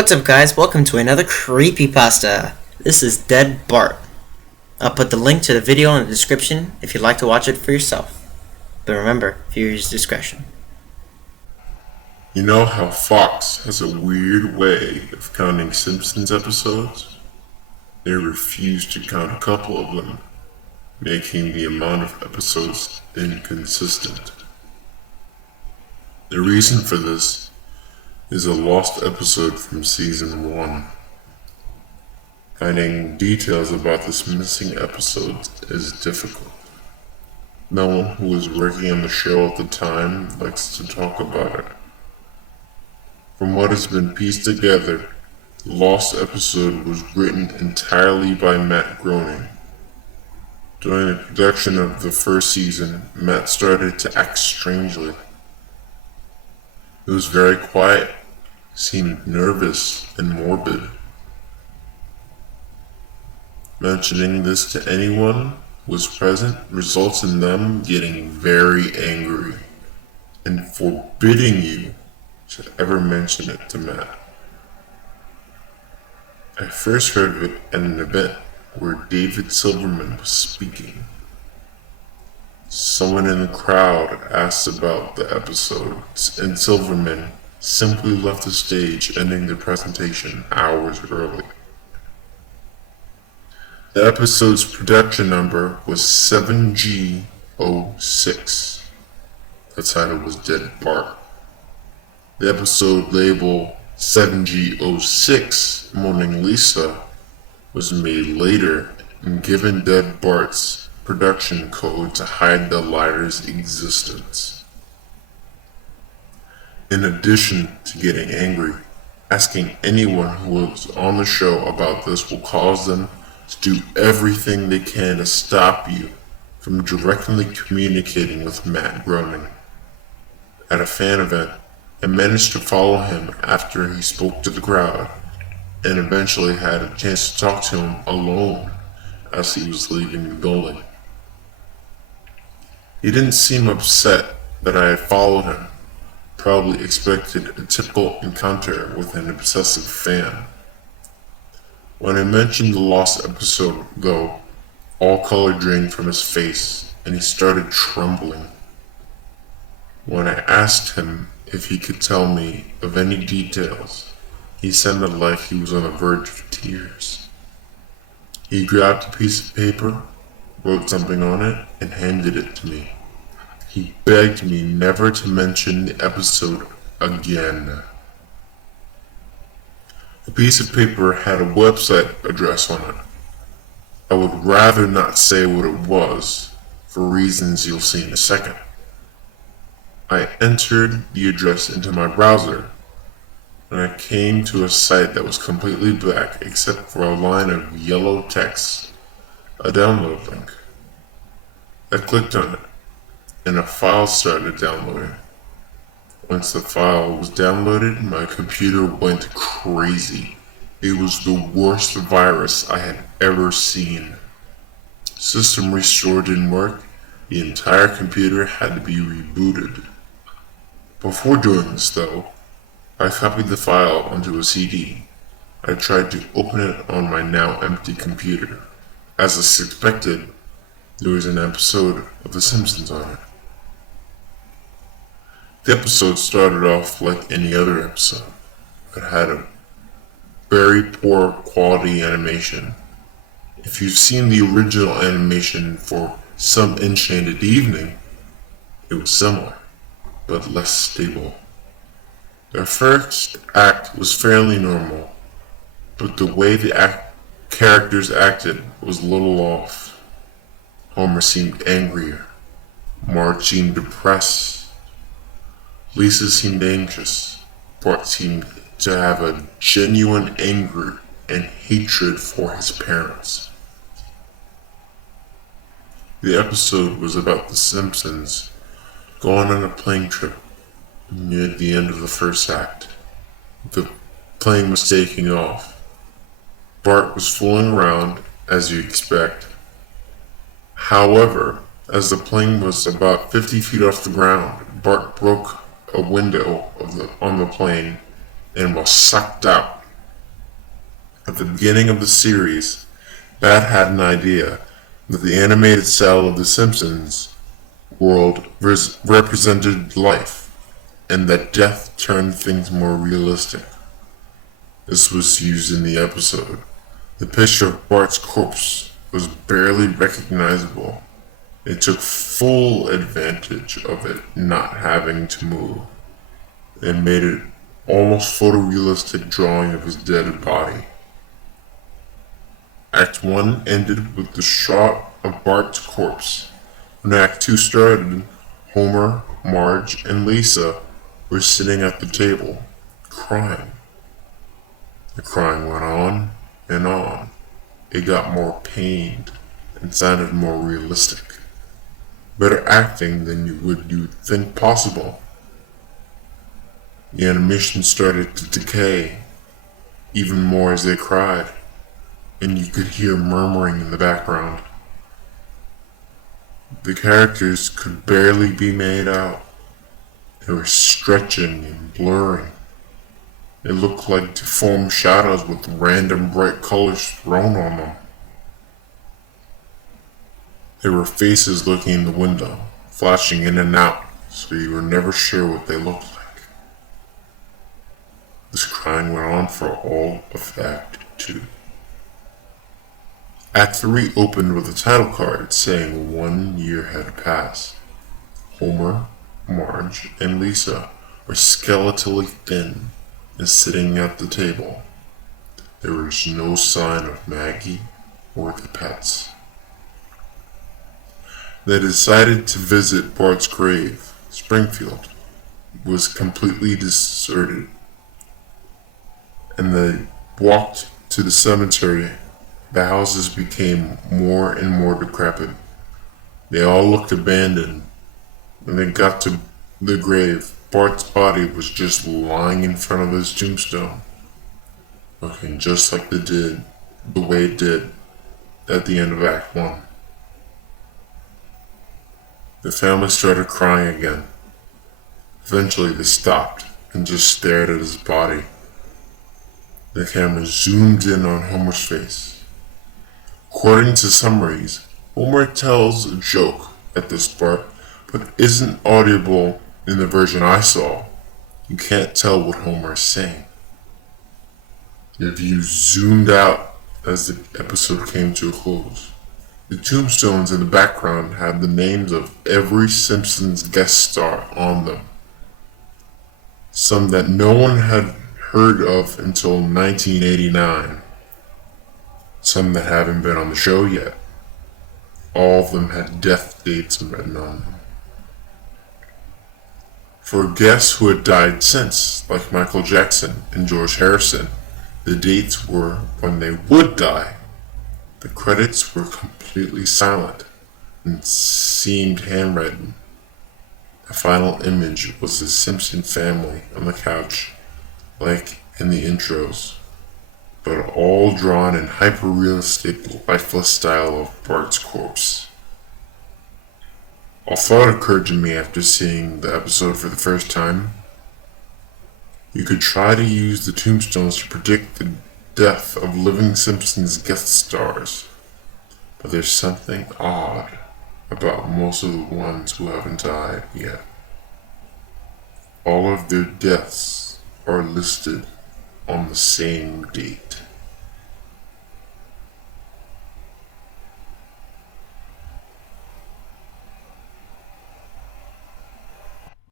What's up, guys? Welcome to another creepypasta. This is Dead Bart. I'll put the link to the video in the description if you'd like to watch it for yourself. But remember, viewer's discretion. You know how Fox has a weird way of counting Simpsons episodes? They refuse to count a couple of them, making the amount of episodes inconsistent. The reason for this is a lost episode from season 1. Finding details about this missing episode is difficult. No one who was working on the show at the time likes to talk about it. From what has been pieced together, the lost episode was written entirely by Matt Groening. During the production of the first season, Matt started to act strangely. It was very quiet, seemed nervous and morbid. Mentioning this to anyone who was present results in them getting very angry and forbidding you to ever mention it to Matt. I first heard of it at an event where David Silverman was speaking. Someone in the crowd asked about the episode, and Silverman simply left the stage, ending the presentation hours early. The episode's production number was 7G06. The title was Dead Bart. The episode label 7G06, Mourning Lisa, was made later and given Dead Bart's production code to hide the liar's existence. In addition to getting angry, asking anyone who was on the show about this will cause them to do everything they can to stop you from directly communicating with Matt Groening. At a fan event, I managed to follow him after he spoke to the crowd, and eventually had a chance to talk to him alone as he was leaving the building. He didn't seem upset that I had followed him, probably expected a typical encounter with an obsessive fan. When I mentioned the lost episode, though, all color drained from his face, and he started trembling. When I asked him if he could tell me of any details, he sounded like he was on the verge of tears. He grabbed a piece of paper, wrote something on it, and handed it to me. He begged me never to mention the episode again. The piece of paper had a website address on it. I would rather not say what it was, for reasons you'll see in a second. I entered the address into my browser, and I came to a site that was completely black except for a line of yellow text, a download link. I clicked on it, and a file started downloading. Once the file was downloaded, my computer went crazy. It was the worst virus I had ever seen. System restore didn't work. The entire computer had to be rebooted. Before doing this, though, I copied the file onto a CD. I tried to open it on my now empty computer. As I suspected, there was an episode of The Simpsons on it. The episode started off like any other episode. It had a very poor quality animation. If you've seen the original animation for Some Enchanted Evening, it was similar, but less stable. The first act was fairly normal, but the way the characters acted was a little off. Homer seemed angrier. Marge seemed depressed. Lisa seemed anxious. Bart seemed to have a genuine anger and hatred for his parents. The episode was about the Simpsons going on a plane trip near the end of the first act. The plane was taking off. Bart was fooling around, as you expect. However, as the plane was about 50 feet off the ground, Bart broke a window on the plane and was sucked out At the beginning of the series, Bat had an idea that the animated style of The Simpsons world represented life, and that death turned things more realistic. This was used in the episode. The picture of Bart's corpse was barely recognizable. It took full advantage of it not having to move, and made it almost photorealistic drawing of his dead body. Act 1 ended with the shot of Bart's corpse. When Act 2 started, Homer, Marge, and Lisa were sitting at the table, crying. The crying went on and on. It got more pained and sounded more realistic. Better acting than you would think possible. The animation started to decay even more as they cried, and you could hear murmuring in the background. The characters could barely be made out. They were stretching and blurring. It looked like deformed shadows with random bright colors thrown on them. There were faces looking in the window, flashing in and out, so you were never sure what they looked like. This crying went on for all of Act 2. Act 3 opened with a title card saying 1 year had passed. Homer, Marge, and Lisa were skeletally thin and sitting at the table. There was no sign of Maggie or the pets. They decided to visit Barts Grave. Springfield was completely deserted, and they walked to the cemetery. The houses became more and more decrepit. They all looked abandoned. When they got to the grave, Bart's body was just lying in front of his tombstone, looking just like the way it did at the end of Act 1. The family started crying again. Eventually they stopped and just stared at his body. The camera zoomed in on Homer's face. According to summaries, Homer tells a joke at this part, but isn't audible in the version I saw. You can't tell what Homer is saying. The view zoomed out as the episode came to a close. The tombstones in the background had the names of every Simpsons guest star on them. Some that no one had heard of until 1989. Some that haven't been on the show yet. All of them had death dates written on them. For guests who had died since, like Michael Jackson and George Harrison, the dates were when they would die. The credits were completely silent and seemed handwritten. The final image was the Simpson family on the couch, like in the intros, but all drawn in hyper-realistic, lifeless style of Bart's corpse. A thought occurred to me after seeing the episode for the first time. You could try to use the tombstones to predict the death of living Simpsons guest stars, but there's something odd about most of the ones who haven't died yet. All of their deaths are listed on the same date.